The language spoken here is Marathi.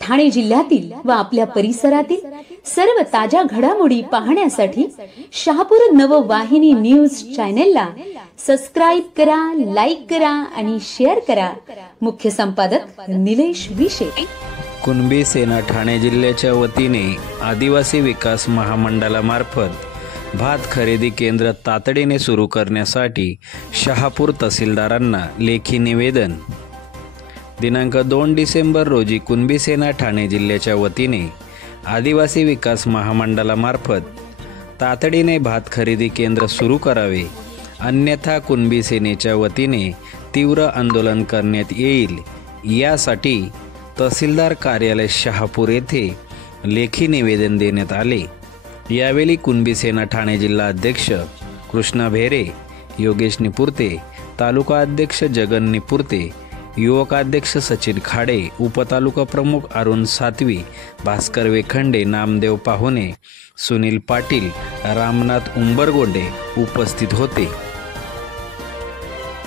ठाणे जिल्ह्यातील व आपल्या परिसरातील सर्व ताज्या घडामोडी पाहण्यासाठी शहापूर नववाहिनी न्यूज चॅनेलला सबस्क्राइब करा, लाईक करा आणि शेअर करा। मुख्य संपादक निलेश विशे। कुणबी सेना ठाणे जिल्ह्याच्या वतीने आदिवासी विकास महामंडळामार्फत भात खरेदी केंद्र तातडीने सुरू करण्यासाठी शहापूर तहसीलदारांना लेखी निवेदन। दिनांक 2 डिसेंबर रोजी कुणबी सेना ठाणे जिल्ह्याच्या वतीने आदिवासी विकास महामंडळामार्फत तातडीने भात खरेदी केंद्र सुरू करावे, अन्यथा कुणबी सेनेच्या वतीने तीव्र आंदोलन करण्यात येईल, यासाठी तहसीलदार कार्यालय शहापूर येथे लेखी निवेदन देण्यात आले। यावेळी कुणबी सेना ठाणे जिल्हा अध्यक्ष कृष्णा भेरे, योगेश निपुर्ते, तालुका अध्यक्ष जगन निपुर्ते, युवकाध्यक्ष सचिन खाडे, उपतालुका प्रमुख अरुण सातवी, भास्कर वेखंडे, नामदेव पाहुणे, सुनील पाटील, रामनाथ उंबरगोंडे उपस्थित होते।